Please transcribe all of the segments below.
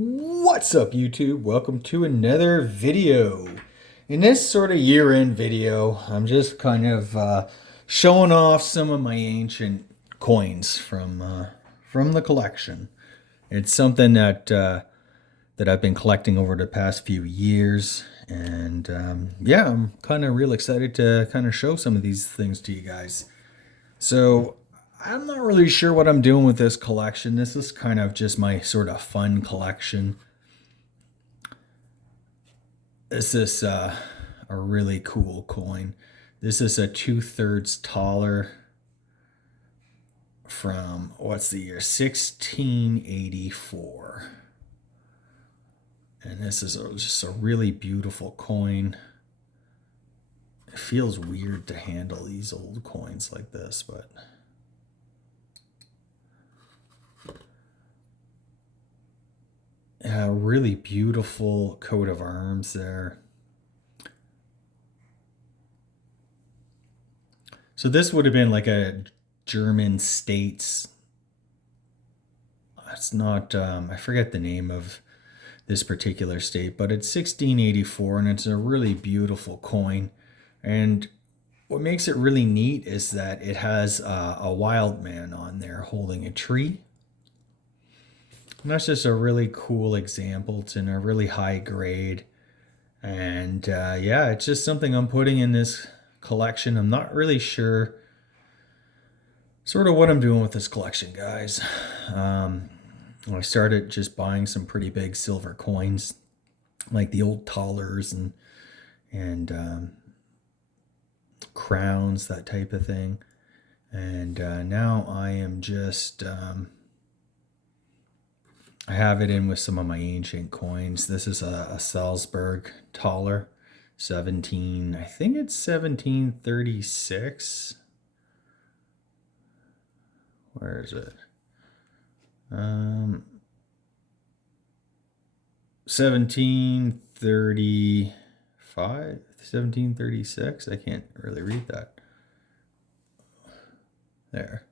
What's up, YouTube? Welcome to another video. In this sort of year-end video, I'm just kind of showing off some of my ancient coins from the collection. It's something that I've been collecting over the past few years, and yeah, I'm kind of real excited to kind of show some of these things to you guys. So I'm not really sure what I'm doing with this collection. This is kind of just my sort of fun collection. This is a really cool coin. This is a 2/3 taller from, what's the year? 1684. And this is just a really beautiful coin. It feels weird to handle these old coins like this, but a really beautiful coat of arms there. So this would have been like a German states. It's not, I forget the name of this particular state, but it's 1684 and it's a really beautiful coin. And what makes it really neat is that it has a wild man on there holding a tree. And that's just a really cool example. It's in a really high grade. And yeah, it's just something I'm putting in this collection. I'm not really sure sort of what I'm doing with this collection, guys. I started just buying some pretty big silver coins, like the old thalers and crowns, that type of thing. And now I am just I have it in with some of my ancient coins. This is a Salzburg thaler, 17. I think it's 1736. Where is it? 1735, 1736. I can't really read that. There.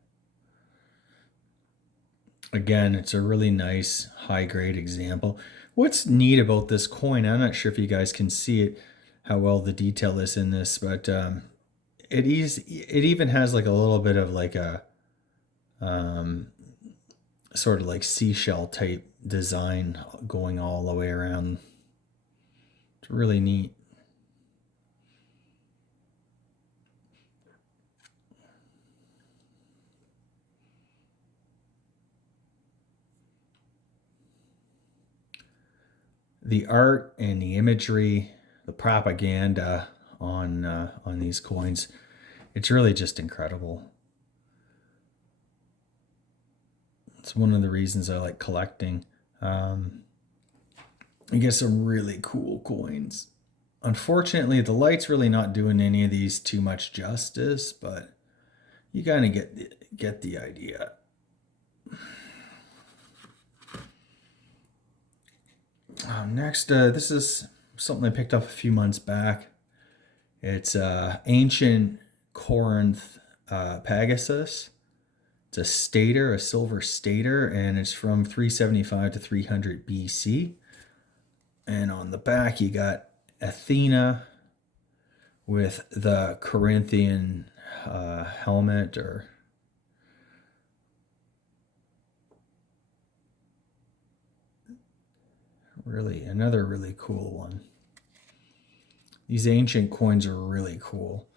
Again, it's a really nice high grade example. What's neat about this coin, I'm not sure if you guys can see it, how well the detail is in this, but it even has like a little bit of like a sort of like seashell type design going all the way around. It's really neat. The art and the imagery, the propaganda on these coins, it's really just incredible. It's one of the reasons I like collecting. I get some really cool coins. Unfortunately, the light's really not doing any of these too much justice, but you kind of get the idea. Next, this is something I picked up a few months back. It's ancient Corinth Pegasus. It's a stater, a silver stater, and it's from 375 to 300 BC. And on the back, you got Athena with the Corinthian helmet, or really another really cool one. These ancient coins are really cool.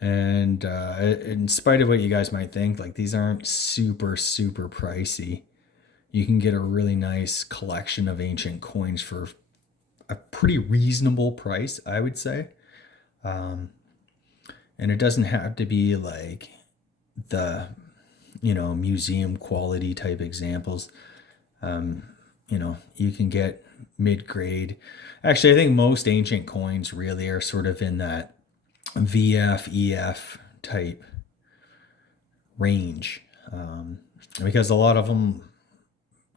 And in spite of what you guys might think, like, these aren't super pricey. You can get a really nice collection of ancient coins for a pretty reasonable price, I would say. And it doesn't have to be like the, museum quality type examples. You can get mid-grade. Actually, I think most ancient coins really are sort of in that VF, EF type range, because a lot of them,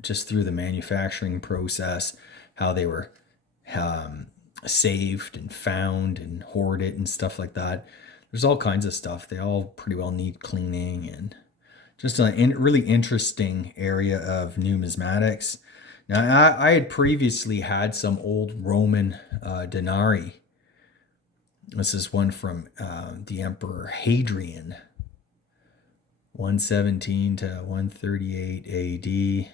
just through the manufacturing process, how they were saved and found and hoarded and stuff like that. There's all kinds of stuff. They all pretty well need cleaning, and just a really interesting area of numismatics. Now, I had previously had some old Roman denarii. This is one from the Emperor Hadrian, 117 to 138 AD.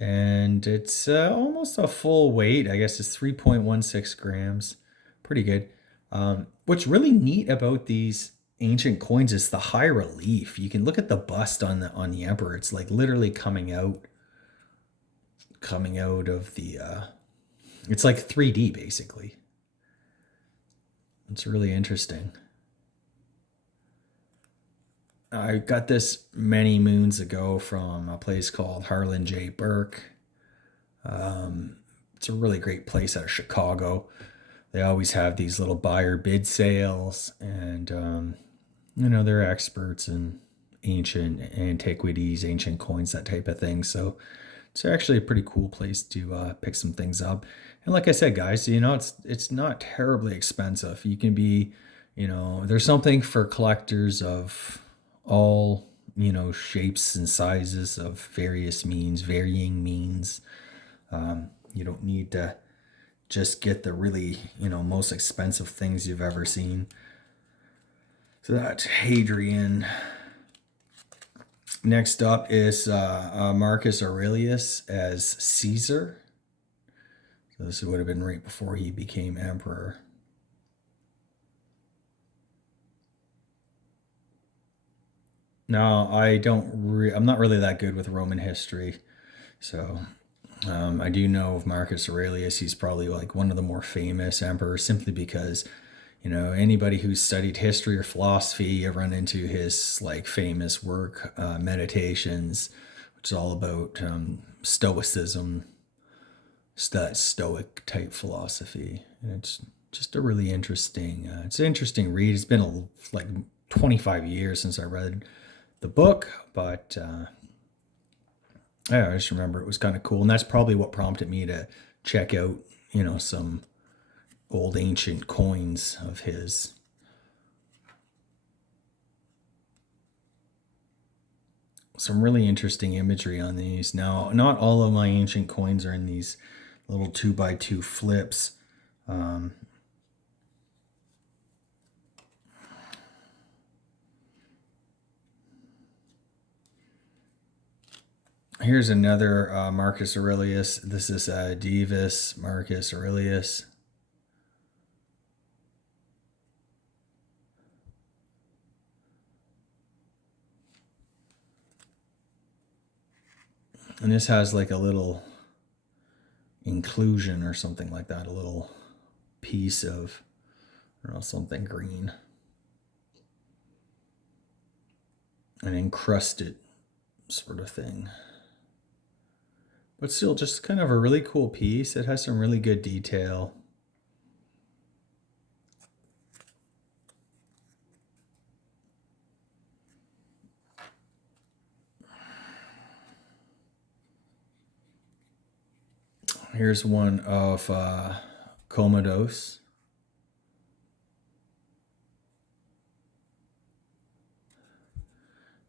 And it's almost a full weight. I guess it's 3.16 grams. Pretty good. What's really neat about these ancient coins is the high relief. You can look at the bust on the emperor. It's like literally coming out of the it's like 3D basically. It's really interesting. I got this many moons ago from a place called Harlan J. Burke. It's a really great place out of Chicago. They always have these little buyer bid sales, and they're experts in ancient antiquities, ancient coins, that type of thing. So it's actually a pretty cool place to pick some things up. And like I said, guys, it's not terribly expensive. You can be, there's something for collectors of all, shapes and sizes of varying means. You don't need to just get the really, most expensive things you've ever seen. So that's Hadrian. Next up is Marcus Aurelius as Caesar. So this would have been right before he became emperor. Now, I'm not really that good with Roman history. So I do know of Marcus Aurelius. He's probably like one of the more famous emperors simply because, anybody who's studied history or philosophy, you run into his like famous work, Meditations, which is all about stoicism, stoic type philosophy. And it's just a really interesting, it's an interesting read. It's been like 25 years since I read the book, but I just remember it was kind of cool. And that's probably what prompted me to check out, some old ancient coins of his. Some really interesting imagery on these. Now, not all of my ancient coins are in these little 2x2 flips. Here's another Marcus Aurelius. This is Divus Marcus Aurelius. And this has like a little inclusion or something like that, a little piece of, I don't know, something green. An encrusted sort of thing. But still, just kind of a really cool piece. It has some really good detail. Here's one of Commodus.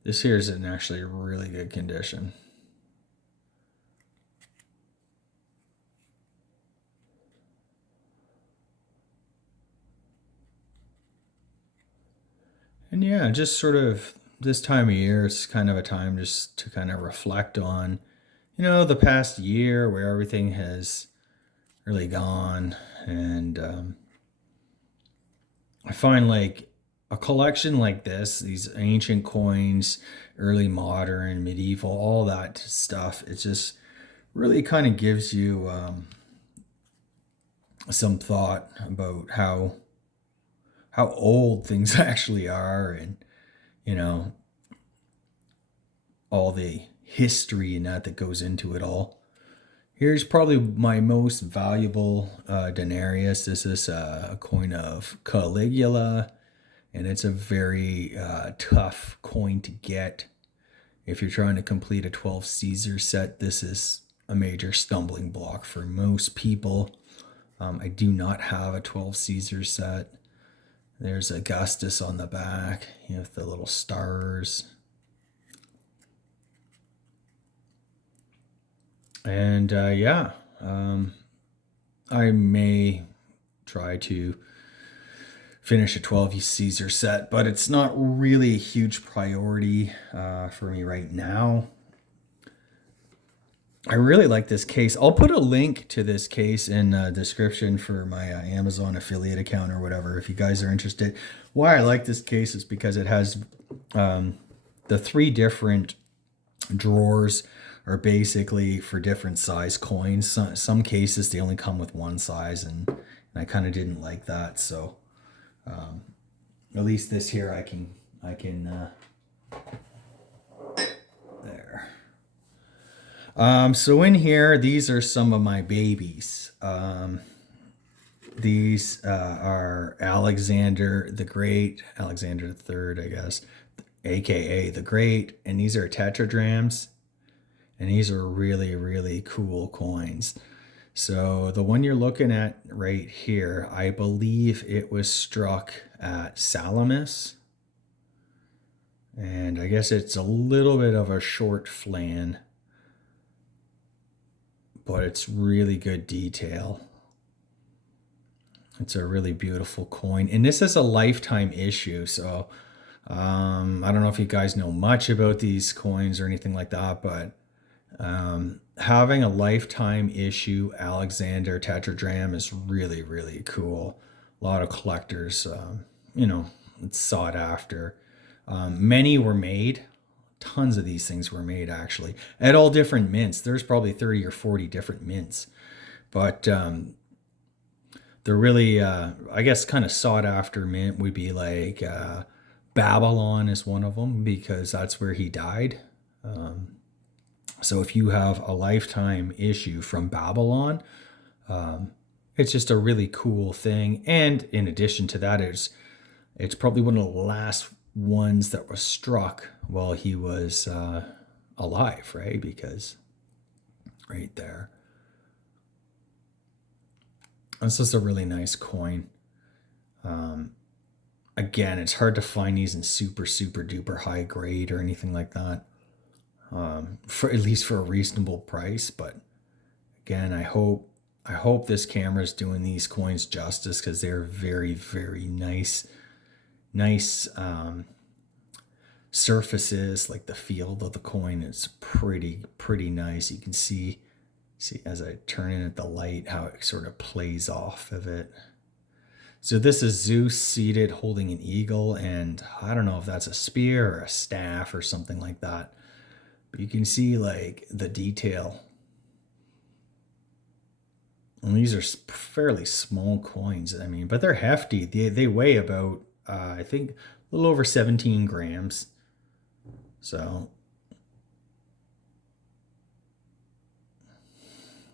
This here is in actually really good condition. And yeah, just sort of this time of year, it's kind of a time just to kind of reflect on, the past year where everything has really gone. And I find like a collection like this, these ancient coins, early modern, medieval, all that stuff, it just really kind of gives you some thought about how old things actually are, and all the history and that goes into it all. Here's probably my most valuable denarius. This is a coin of Caligula, and it's a very tough coin to get. If you're trying to complete a 12 Caesar set, this is a major stumbling block for most people. I do not have a 12 Caesar set. There's Augustus on the back. You have the little stars. And yeah, um, I may try to finish a 12 Caesar set, but it's not really a huge priority for me right now. I really like this case. I'll put a link to this case in the description for my Amazon affiliate account or whatever if you guys are interested. Why I like this case is because it has the three different drawers are basically for different size coins. Some cases they only come with one size, and I kind of didn't like that. So at least this here I can there. So in here, these are some of my babies. These are Alexander the Great, Alexander the Third, I guess, aka the Great, and these are tetradrams, and these are really, really cool coins. So the one you're looking at right here, I believe it was struck at Salamis, and I guess it's a little bit of a short flan, but it's really good detail. It's a really beautiful coin, and this is a lifetime issue. So I don't know if you guys know much about these coins or anything like that, but having a lifetime issue Alexander Tetradram is really, really cool. A lot of collectors, it's sought after. Many were made. Tons of these things were made actually at all different mints. There's probably 30 or 40 different mints, but they're really, I guess, kind of sought after mint would be like Babylon is one of them because that's where he died. So if you have a lifetime issue from Babylon, it's just a really cool thing. And in addition to that, it's probably one of the last ones that was struck while he was alive, right? Because right there. This is a really nice coin. Again, it's hard to find these in super, super duper high grade or anything like that. For at least for a reasonable price. But again, I hope this camera is doing these coins justice because they're very, very nice surfaces. Like the field of the coin is pretty nice. You can see as I turn in at the light how it sort of plays off of it. So this is Zeus seated holding an eagle, and I don't know if that's a spear or a staff or something like that. But you can see like the detail. And these are fairly small coins, I mean, but they're hefty. They weigh about, I think, a little over 17 grams. So,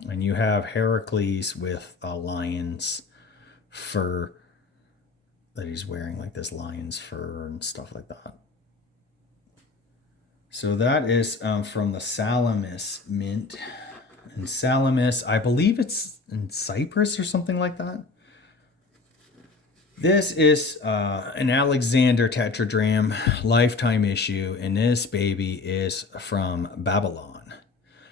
and you have Heracles with a lion's fur that he's wearing, like this lion's fur and stuff like that. So that is from the Salamis mint. And Salamis, I believe it's in Cyprus or something like that. This is an Alexander Tetradram lifetime issue, and this baby is from Babylon.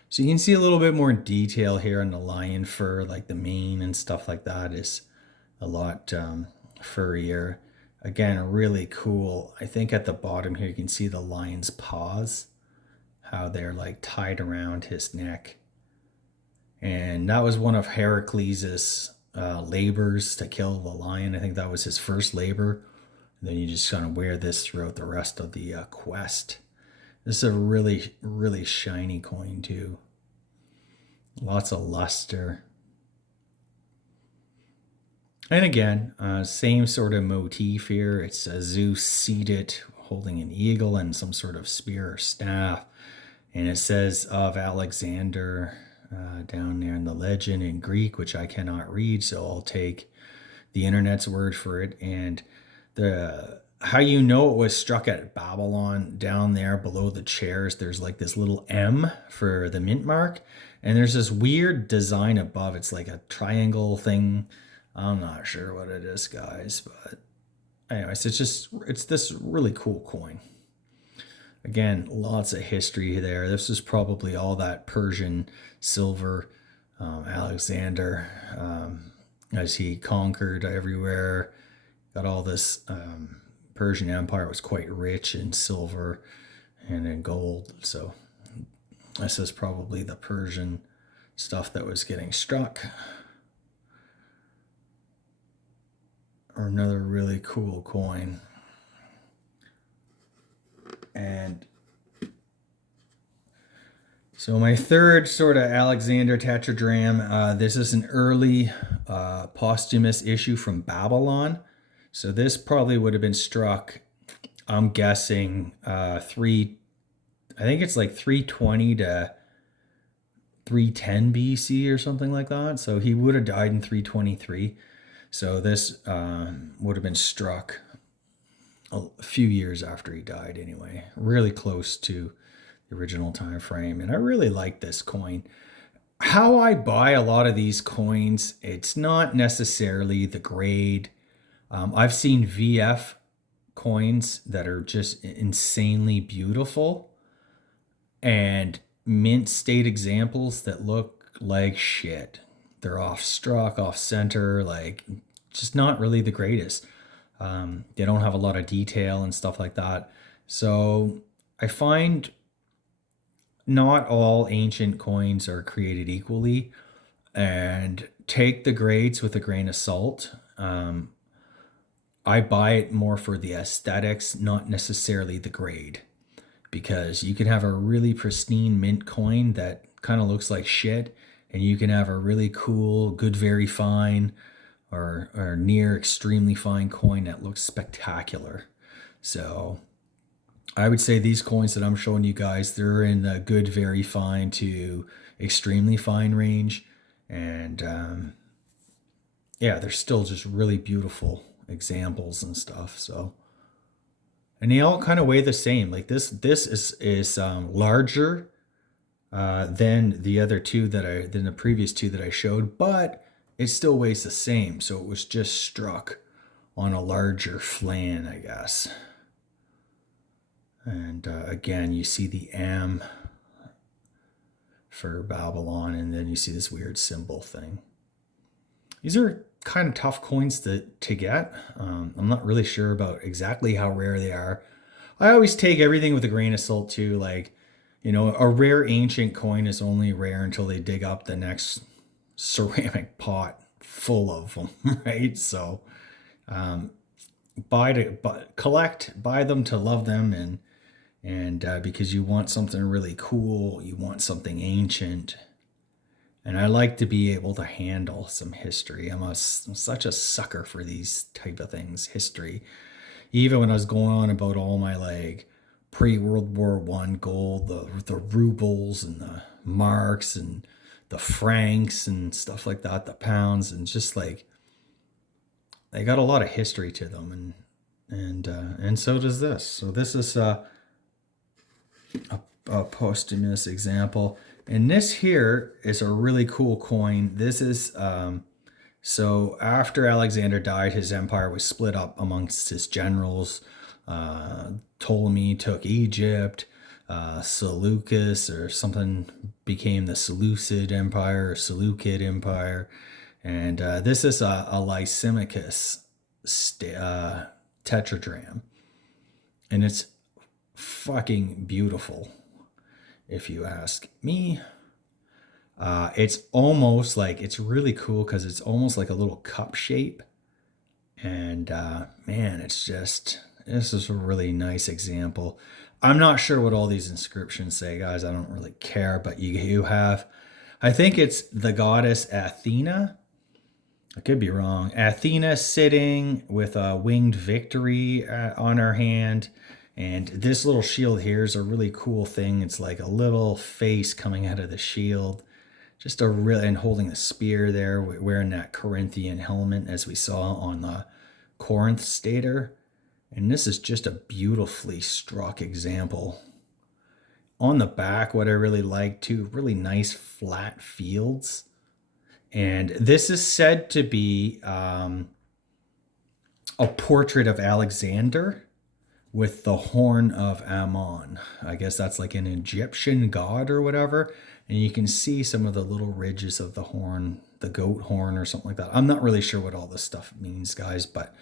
So you can see a little bit more detail here on the lion fur, like the mane and stuff like that is a lot furrier. Again, really cool. I think at the bottom here you can see the lion's paws, how they're like tied around his neck. And that was one of Heracles' labors to kill the lion. I think that was his first labor. And then you just kind of wear this throughout the rest of the quest. This is a really, really shiny coin too. Lots of luster. And again, same sort of motif here. It's Zeus seated holding an eagle and some sort of spear or staff. And it says of Alexander down there in the legend in Greek, which I cannot read, so I'll take the internet's word for it. And how you know it was struck at Babylon, down there below the chairs, there's like this little M for the mint mark. And there's this weird design above. It's like a triangle thing. I'm not sure what it is, guys, but anyways, it's this really cool coin. Again, lots of history there. This is probably all that Persian silver. Alexander, as he conquered everywhere, got all this. Persian Empire was quite rich in silver and in gold. So this is probably the Persian stuff that was getting struck. Or another really cool coin. And so my third sort of Alexander tetradrachm, this is an early posthumous issue from Babylon. So this probably would have been struck, I'm guessing, I think it's like 320 to 310 BC or something like that. So he would have died in 323. So this would have been struck a few years after he died anyway, really close to the original time frame. And I really like this coin. How I buy a lot of these coins, it's not necessarily the grade. I've seen VF coins that are just insanely beautiful and mint state examples that look like shit. They're off struck, off center, like just not really the greatest. They don't have a lot of detail and stuff like that. So I find not all ancient coins are created equally, and take the grades with a grain of salt. I buy it more for the aesthetics, not necessarily the grade, because you can have a really pristine mint coin that kind of looks like shit, and you can have a really cool, good, very fine, or near extremely fine coin that looks spectacular. So I would say these coins that I'm showing you guys, they're in the good, very fine to extremely fine range. And yeah, they're still just really beautiful examples and stuff. So, and they all kind of weigh the same. Like this is larger than the other two than the previous two that I showed, but it still weighs the same. So it was just struck on a larger flan, I guess. And again, you see the M for Babylon, and then you see this weird symbol thing. These are kind of tough coins to get. I'm not really sure about exactly how rare they are. I always take everything with a grain of salt too. Like, a rare ancient coin is only rare until they dig up the next ceramic pot full of them, right? So buy them to love them, and because you want something really cool, you want something ancient. And I like to be able to handle some history. I'm such a sucker for these type of things, history. Even when I was going on about all my like pre-World War One gold, the rubles and the marks and the francs and stuff like that, the pounds, and just like they got a lot of history to them, and so does this. So this is a posthumous example. And this here is a really cool coin. This is, so after Alexander died, his empire was split up amongst his generals. Ptolemy took Egypt. Seleucus or something became the Seleucid Empire or Seleucid Empire. And this is a Lysimachus tetradrachm. And it's fucking beautiful, if you ask me. It's almost like, it's really cool because it's almost like a little cup shape. And man, this is a really nice example. I'm not sure what all these inscriptions say, guys. I don't really care, but you have, I think it's the goddess Athena. I could be wrong. Athena sitting with a winged victory on her hand. And this little shield here is a really cool thing. It's like a little face coming out of the shield. Just and holding the spear there, wearing that Corinthian helmet as we saw on the Corinth stater. And this is just a beautifully struck example. On the back, what I really like too, really nice flat fields. And this is said to be a portrait of Alexander, with the horn of Ammon. I guess that's like an Egyptian god or whatever. And you can see some of the little ridges of the horn, the goat horn or something like that. I'm not really sure what all this stuff means, guys, but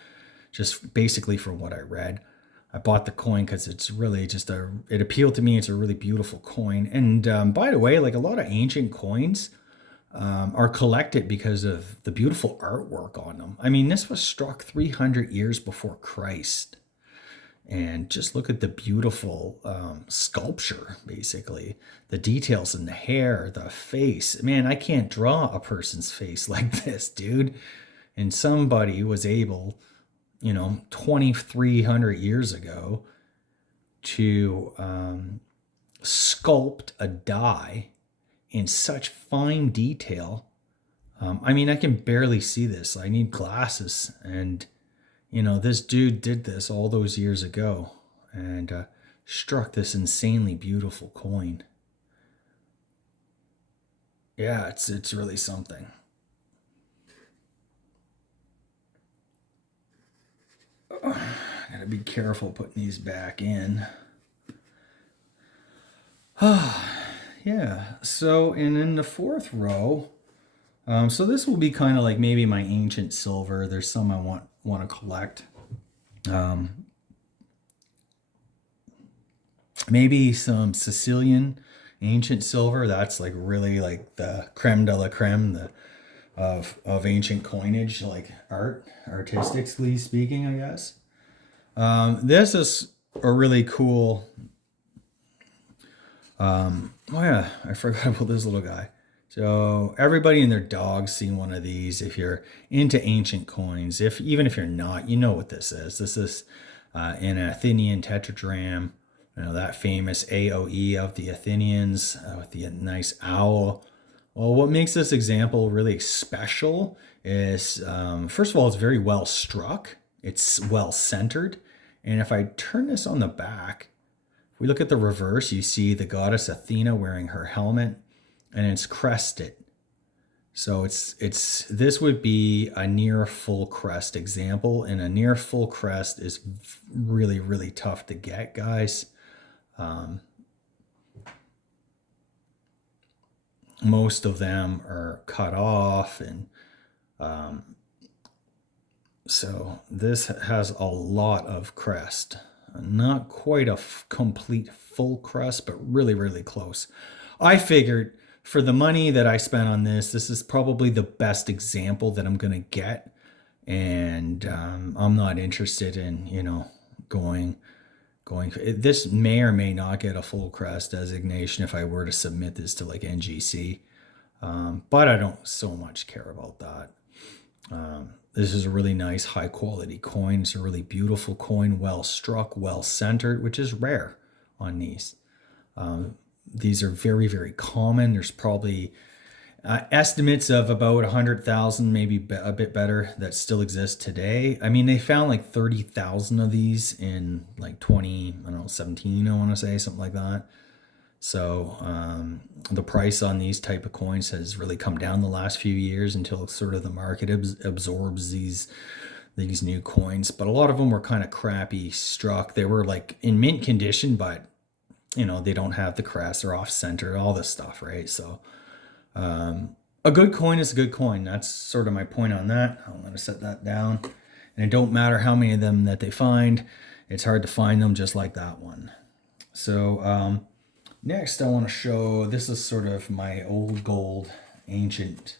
just basically from what I read. I bought the coin because it's really it appealed to me. It's a really beautiful coin. And by the way, like a lot of ancient coins are collected because of the beautiful artwork on them. I mean, this was struck 300 years before Christ. And just look at the beautiful sculpture, basically. The details in the hair, the face. Man, I can't draw a person's face like this, dude. And somebody was able, 2,300 years ago to sculpt a die in such fine detail. I mean, I can barely see this. I need glasses. And, this dude did this all those years ago and struck this insanely beautiful coin. Yeah, it's really something. Gotta be careful putting these back in. Yeah, so, and in the fourth row, so this will be kind of like maybe my ancient silver. There's some I want to collect. Maybe some Sicilian ancient silver. That's like really like the creme de la creme of ancient coinage, like artistically speaking, I guess. This is a really cool. Oh yeah, I forgot about this little guy. So everybody and their dog's seen one of these. If you're into ancient coins, even if you're not, you know what this is. This is an Athenian tetradrachm. That famous AOE of the Athenians with the nice owl. Well, what makes this example really special is, first of all, it's very well struck. It's well centered. And if I turn this on the back, if we look at the reverse, you see the goddess Athena wearing her helmet, and it's crested. So this would be a near full crest example, and a near full crest is really, really tough to get, guys. Most of them are cut off, and so this has a lot of crest. Not quite a complete full crest, but really, really close. I figured for the money that I spent on this is probably the best example that I'm going to get. And I'm not interested in, going. This may or may not get a full crest designation if I were to submit this to like NGC. But I don't so much care about that. This is a really nice high quality coin. It's a really beautiful coin, well struck, well centered, which is rare on these. These are very, very common. There's probably estimates of about 100,000, maybe a bit better, that still exist today. I mean, they found like 30,000 of these in like 2017, I want to say, something like that. So the price on these type of coins has really come down the last few years until sort of the market absorbs these new coins. But a lot of them were kind of crappy struck. They were like in mint condition, but they don't have the crest, they're off center, all this stuff, right? So a good coin is a good coin. That's sort of my point on that. I'm going to set that down. And it don't matter how many of them that they find. It's hard to find them, just like that one. So next I want to show, this is sort of my old gold ancient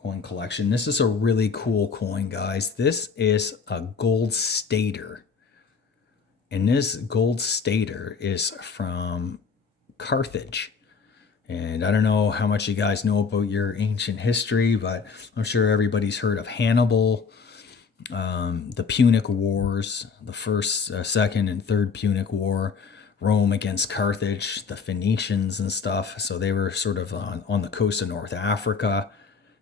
coin collection. This is a really cool coin, guys. This is a gold stater. And this gold stater is from Carthage. And I don't know how much you guys know about your ancient history, but I'm sure everybody's heard of Hannibal, the Punic Wars, the first, second, and third Punic War, Rome against Carthage, the Phoenicians and stuff. So they were sort of on the coast of North Africa,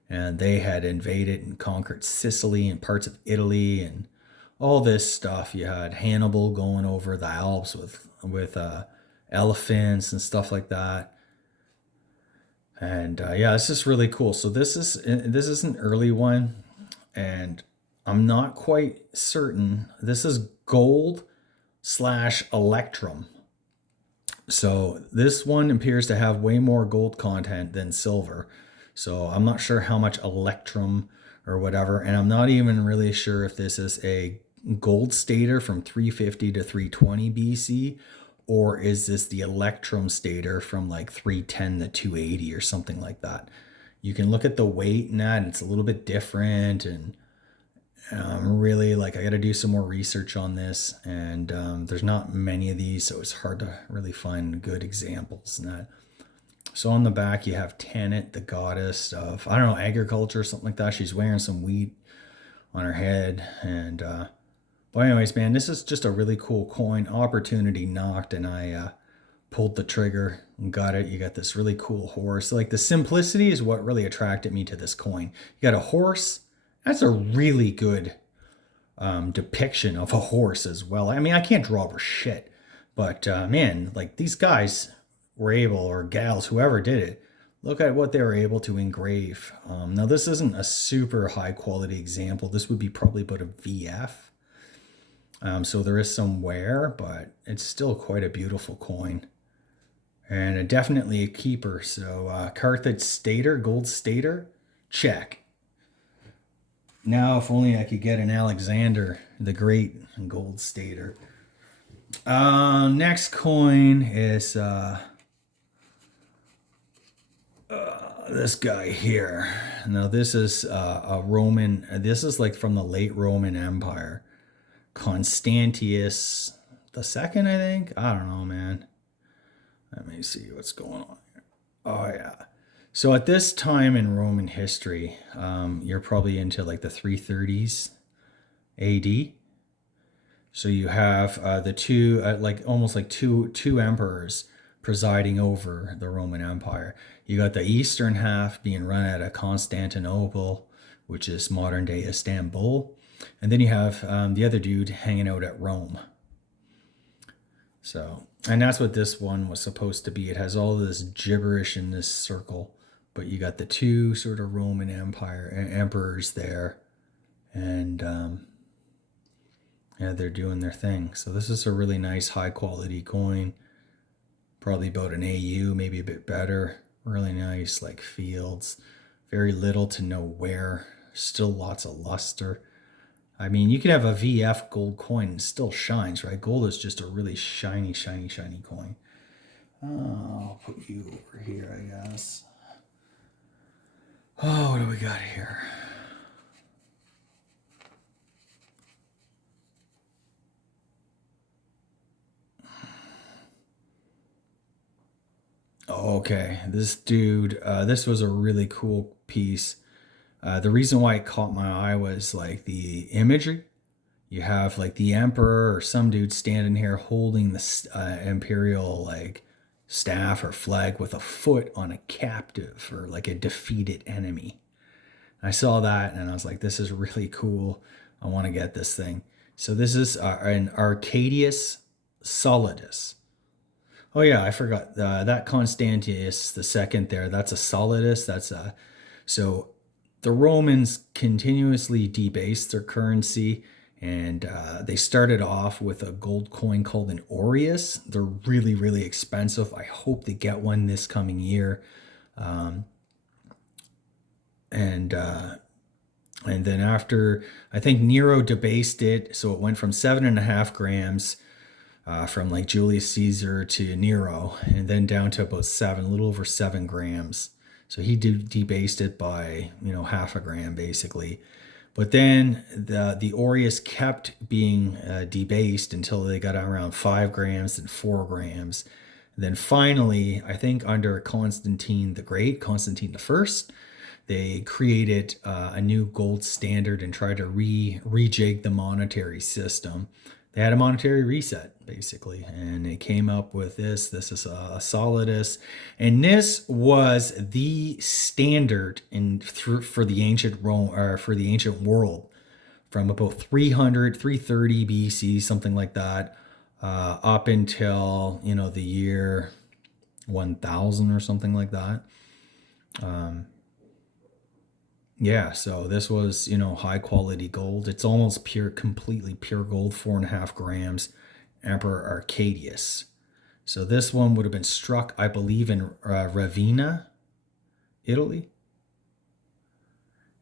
and they had invaded and conquered Sicily and parts of Italy and all this stuff. You had Hannibal going over the Alps with elephants and stuff like that. And yeah, it's just really cool. So this is an early one, and I'm not quite certain. This is gold slash electrum. So this one appears to have way more gold content than silver. So I'm not sure how much electrum or whatever. And I'm not even really sure if this is a gold stater from 350 to 320 BC, or is this the electrum stater from like 310 to 280 or something like that. You can look at the weight and that, and it's a little bit different. And really, like, I got to do some more research on this, and there's not many of these, so it's hard to really find good examples. And that. So on the back, you have Tanit, the goddess of, I don't know, agriculture or something like that. She's wearing some wheat on her head. And but anyways, man, this is just a really cool coin. Opportunity knocked, and I pulled the trigger and got it. You got this really cool horse. Like, the simplicity is what really attracted me to this coin. You got a horse. That's a really good depiction of a horse as well. I mean, I can't draw for shit, but man, like, these guys were able, or gals, whoever did it, look at what they were able to engrave. Now, this isn't a super high quality example. This would be probably about a VF. So there is some wear, but it's still quite a beautiful coin. And definitely a keeper. So Carthage Stater, gold stater, check. Now, if only I could get an Alexander the Great gold stater. Next coin is this guy here. Now, this is a Roman. This is like from the late Roman Empire. Constantius the Second, I think. I don't know, man. Let me see what's going on here. Oh, yeah. So at this time in Roman history, you're probably into like the 330s AD. So you have the two, like almost like two emperors presiding over the Roman Empire. You got the eastern half being run out of Constantinople, which is modern day Istanbul, and then you have the other dude hanging out at Rome. So, and that's what this one was supposed to be. It has all this gibberish in this circle, but you got the two sort of Roman Empire emperors there, and yeah, they're doing their thing. So this is a really nice, high quality coin. Probably about an AU, maybe a bit better. Really nice, like, fields. Very little to no wear. Still lots of luster. I mean, you could have a VF gold coin and it still shines, right? Gold is just a really shiny, shiny, shiny coin. I'll put you over here, I guess. Oh, what do we got here? Okay, this dude, this was a really cool piece. The reason why it caught my eye was like the imagery. You have like the emperor or some dude standing here holding the imperial like staff or flag with a foot on a captive or like a defeated enemy. I saw that and I was like, this is really cool. I want to get this thing. So this is an Arcadius Solidus. Oh yeah, I forgot that Constantius the second there. That's a Solidus. That's a so the Romans continuously debased their currency, and they started off with a gold coin called an aureus. They're really, really expensive. I hope they get one this coming year. And then after, I think Nero debased it, so it went from 7.5 grams from like Julius Caesar to Nero, and then down to about seven, a little over 7 grams. So he debased it by, half a gram basically. But then the aureus kept being debased until they got around 5 grams and 4 grams. And then finally, I think under Constantine the Great, Constantine the First, they created a new gold standard and tried to rejig the monetary system. They had a monetary reset, basically, and they came up with this. This is a Solidus, and this was the standard for the ancient Rome, or for the ancient world, from about 330 BC, something like that, up until the year 1000 or something like that. Yeah, so this was, high quality gold. It's almost pure, completely pure gold, 4.5 grams. Emperor Arcadius. So this one would have been struck, I believe, in Ravenna, Italy.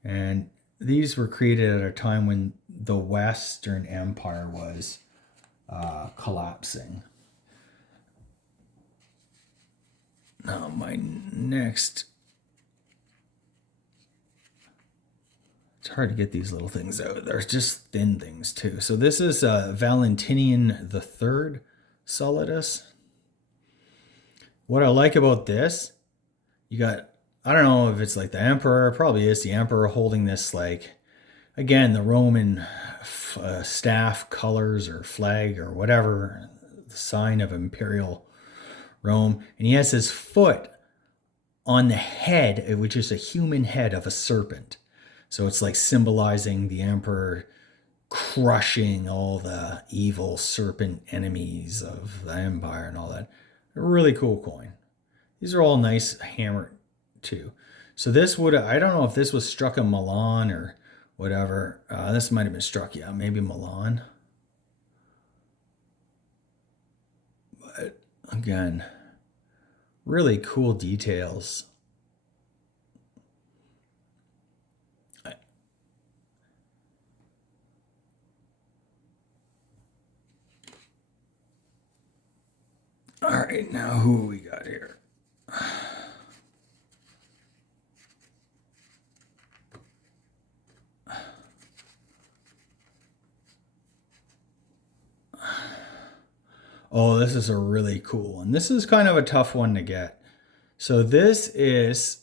And these were created at a time when the Western Empire was collapsing. Now, my next... It's hard to get these little things out. They're just thin things, too. So this is Valentinian III Solidus. What I like about this, you got, I don't know if it's like the emperor, probably is the emperor holding this, like, again, the Roman staff colors or flag or whatever, the sign of imperial Rome. And he has his foot on the head, which is a human head of a serpent. So it's like symbolizing the emperor crushing all the evil serpent enemies of the empire and all that. A really cool coin. These are all nice hammered too. So this would, I don't know if this was struck in Milan or whatever. This might have been struck, yeah, maybe Milan. But again, really cool details. All right, now who we got here? Oh, this is a really cool one. This is kind of a tough one to get. So this is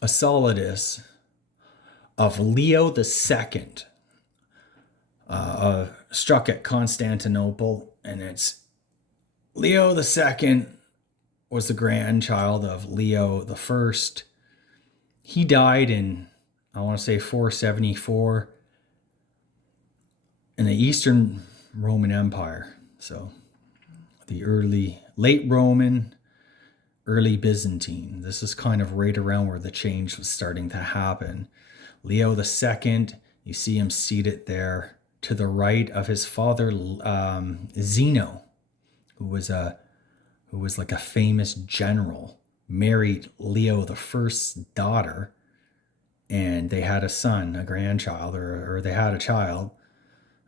a Solidus of Leo II, struck at Constantinople, and it's Leo II was the grandchild of Leo I. He died in, I want to say, 474 in the Eastern Roman Empire. So the late Roman, early Byzantine. This is kind of right around where the change was starting to happen. Leo II, you see him seated there to the right of his father, Zeno, who was like a famous general, married Leo I's daughter, and they had a son, a grandchild, or they had a child,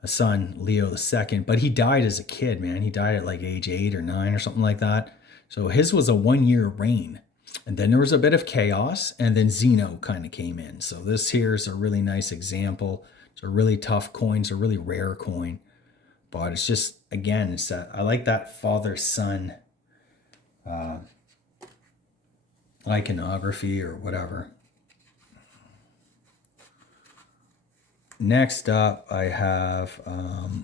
a son, Leo II, but he died as a kid, man. He died at like age 8 or 9 or something like that. So his was a 1-year reign. And then there was a bit of chaos, and then Zeno kind of came in. So this here is a really nice example. It's a really tough coin. It's a really rare coin. But it's just, again, it's that I like that father-son iconography or whatever. Next up, I have,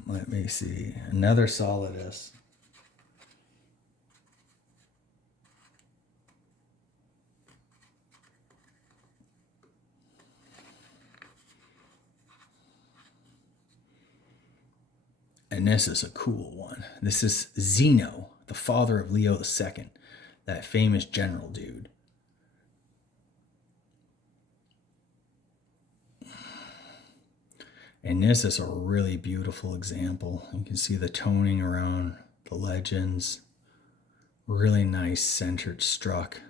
let me see, another Solidus. And this is a cool one. This is Zeno, the father of Leo II, that famous general dude. And this is a really beautiful example. You can see the toning around the legends. Really nice centered struck.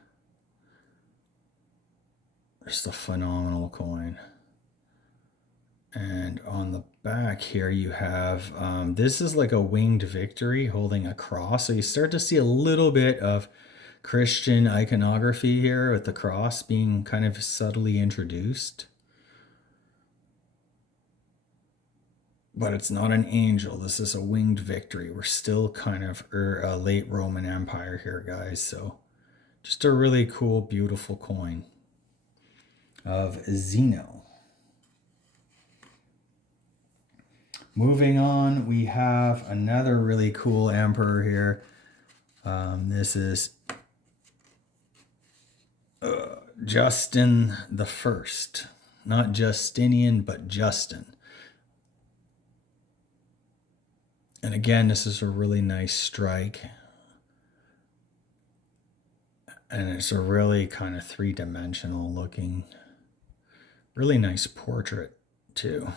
Just a phenomenal coin. And on the back here you have, this is like a winged victory holding a cross. So you start to see a little bit of Christian iconography here with the cross being kind of subtly introduced. But it's not an angel. This is a winged victory. We're still kind of a late Roman Empire here, guys. So just a really cool, beautiful coin of Zeno. Moving on, we have another really cool emperor here. This is Justin the First. Not Justinian, but Justin. And again, this is a really nice strike. And it's a really kind of three-dimensional looking, really nice portrait too.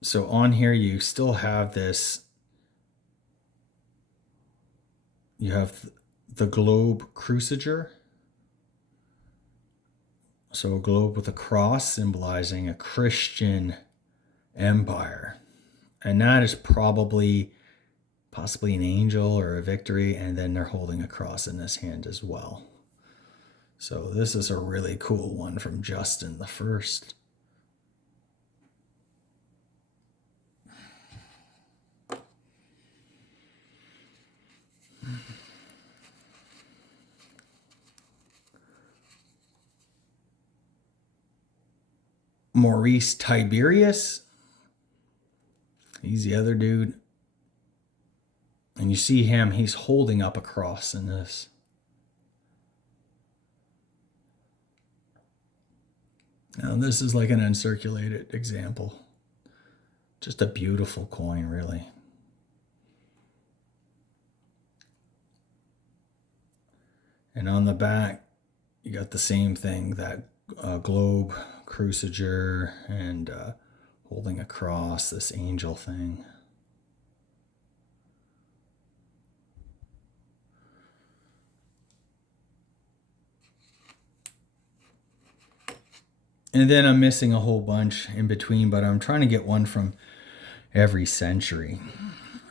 So on here, you still have this, you have the globe cruciger. So a globe with a cross symbolizing a Christian empire. And that is possibly an angel or a victory, and then they're holding a cross in his hand as well. So this is a really cool one from Justin the First. Maurice Tiberius. He's the other dude. And you see him, he's holding up a cross in this. Now, this is like an uncirculated example. Just a beautiful coin, really. And on the back, you got the same thing, that globe cruciger and holding a cross, this angel thing. And then I'm missing a whole bunch in between, but I'm trying to get one from every century.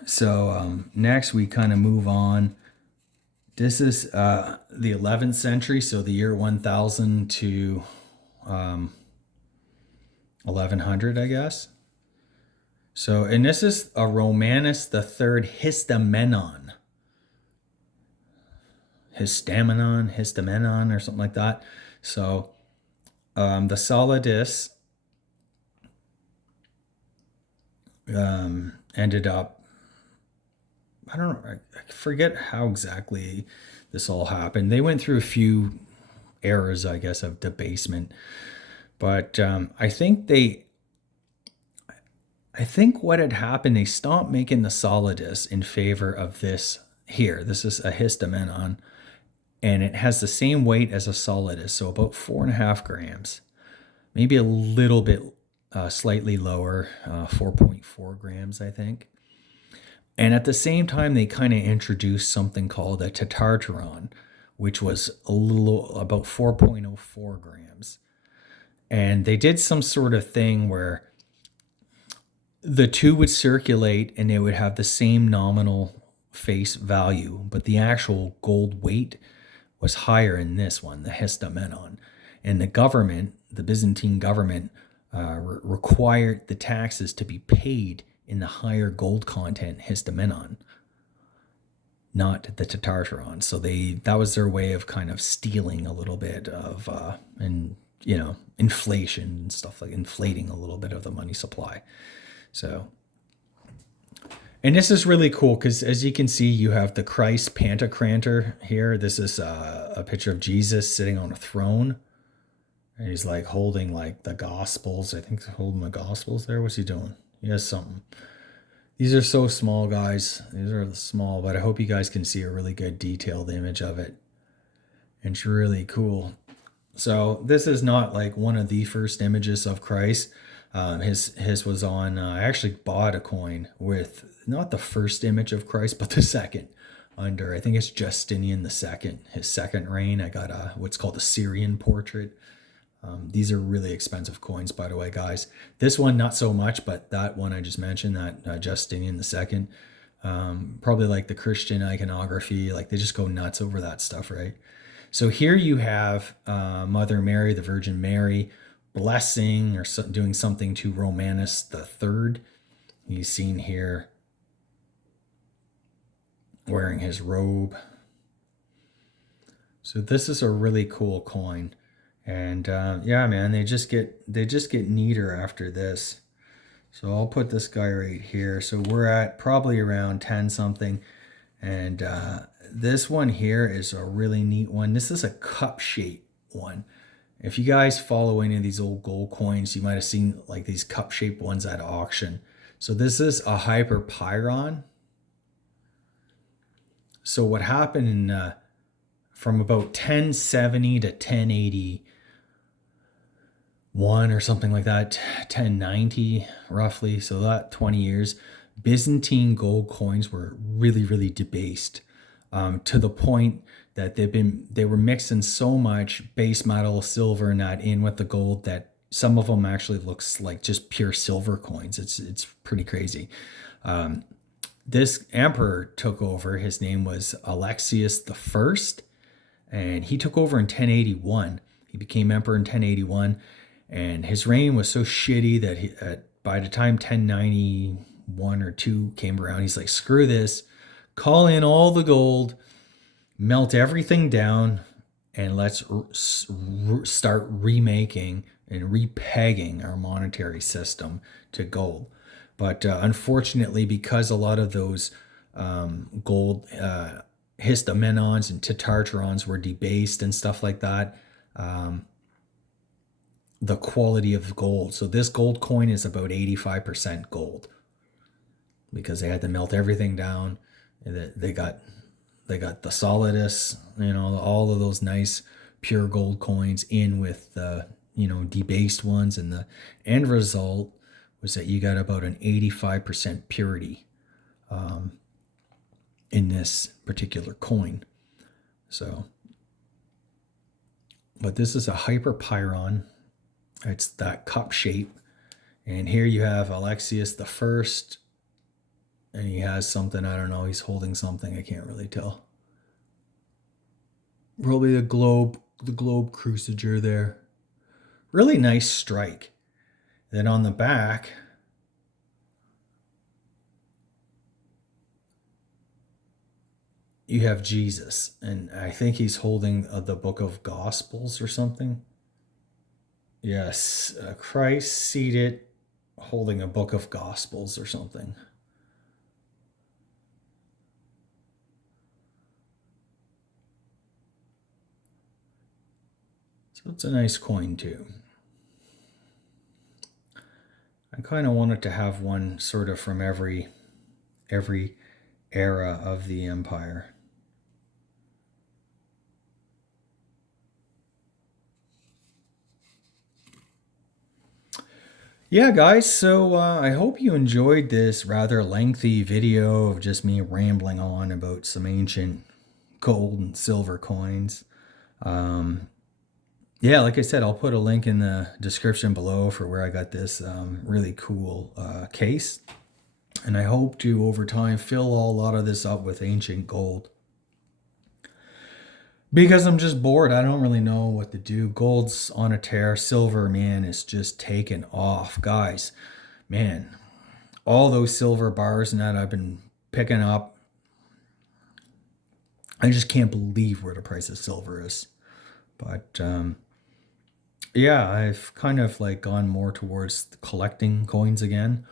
So next we kind of move on. This is the 11th century, so the year 1000 to 1100, I guess. So, and this is a Romanus III Histamenon. Histamenon, or something like that. So, the solidus ended up, I don't know, I forget how exactly this all happened. They went through a few eras, I guess, of debasement. But I think what had happened, they stopped making the solidus in favor of this here. This is a histamenon, and it has the same weight as a solidus, so about 4.5 grams, maybe a little bit slightly lower, 4.4 grams, I think. And at the same time, they kind of introduced something called a tetarteron, which was about 4.04 grams. And they did some sort of thing where the two would circulate and they would have the same nominal face value, but the actual gold weight was higher in this one, the histamenon. And the government, the Byzantine government, required the taxes to be paid in the higher gold content histamenon, not the tetarteron. So that was their way of kind of stealing a little bit of, inflation and stuff, like inflating a little bit of the money supply. So, and this is really cool because, as you can see, you have the Christ Pantocrator here. This is a picture of Jesus sitting on a throne. And he's like holding like the Gospels. I think he's holding the Gospels there. What's he doing? He has something. These are so small, guys. These are small, but I hope you guys can see a really good detailed image of it. And it's really cool. So this is not like one of the first images of Christ. His was on, I actually bought a coin with not the first image of Christ, but the second, under, I think it's Justinian II, his second reign. I got what's called a Syrian portrait. These are really expensive coins, by the way, guys. This one, not so much, but that one I just mentioned, that Justinian II, probably like the Christian iconography, like they just go nuts over that stuff, right? So here you have Mother Mary, the Virgin Mary, blessing or doing something to Romanus III. He's seen here wearing his robe. So this is a really cool coin. And yeah, man, they just get neater after this. So I'll put this guy right here. So we're at probably around 10 something. And this one here is a really neat one. This is a cup shape one. If you guys follow any of these old gold coins, you might have seen like these cup shaped ones at auction. So this is a hyperpyron. So what happened in from about 1070 to 1081, or something like that, 1090 roughly. So that 20 years, Byzantine gold coins were really, really debased, to the point that they were mixing so much base metal silver and that in with the gold that some of them actually looks like just pure silver coins. It's pretty crazy. This emperor took over. His name was Alexius the First, and he took over in 1081. He became emperor in 1081, and his reign was so shitty that by the time 1091 or 2 came around, he's like, screw this, call in all the gold, melt everything down, and let's start remaking and repegging our monetary system to gold. But unfortunately, because a lot of those gold histamenons and tetartrons were debased and stuff like that, the quality of gold. So this gold coin is about 85% gold because they had to melt everything down. They got the solidus, all of those nice pure gold coins in with the, debased ones. And the end result was that you got about an 85% purity in this particular coin. So, but this is a hyperpyron. It's that cup shape. And here you have Alexius the First, and he has something, I don't know, he's holding something, I can't really tell. Probably the globe cruciger there. Really nice strike. Then on the back, you have Jesus, and I think he's holding the book of Gospels or something. Yes, Christ seated holding a book of Gospels or something. So it's a nice coin too. I kind of wanted to have one sort of from every era of the empire. Yeah, guys, so I hope you enjoyed this rather lengthy video of just me rambling on about some ancient gold and silver coins. Yeah, like I said, I'll put a link in the description below for where I got this really cool case. And I hope to, over time, fill a lot of this up with ancient gold. Because I'm just bored. I don't really know what to do. Gold's on a tear. Silver, man, is just taken off. Guys, man, all those silver bars and that I've been picking up, I just can't believe where the price of silver is. But yeah, I've kind of like gone more towards collecting coins again,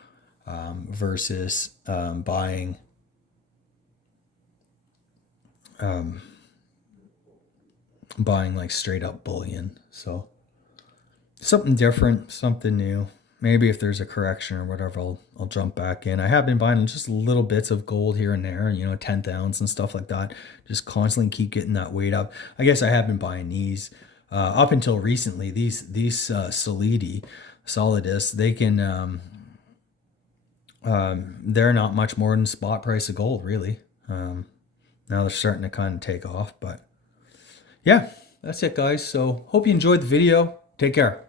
versus buying like straight up bullion. So something different, something new. Maybe if there's a correction or whatever, I'll jump back in. I have been buying just little bits of gold here and there, 10th ounce and stuff like that. Just constantly keep getting that weight up. I guess I have been buying these up until recently. These solidus, they can they're not much more than spot price of gold, really. Now they're starting to kind of take off, but yeah, that's it, guys. So hope you enjoyed the video. Take care.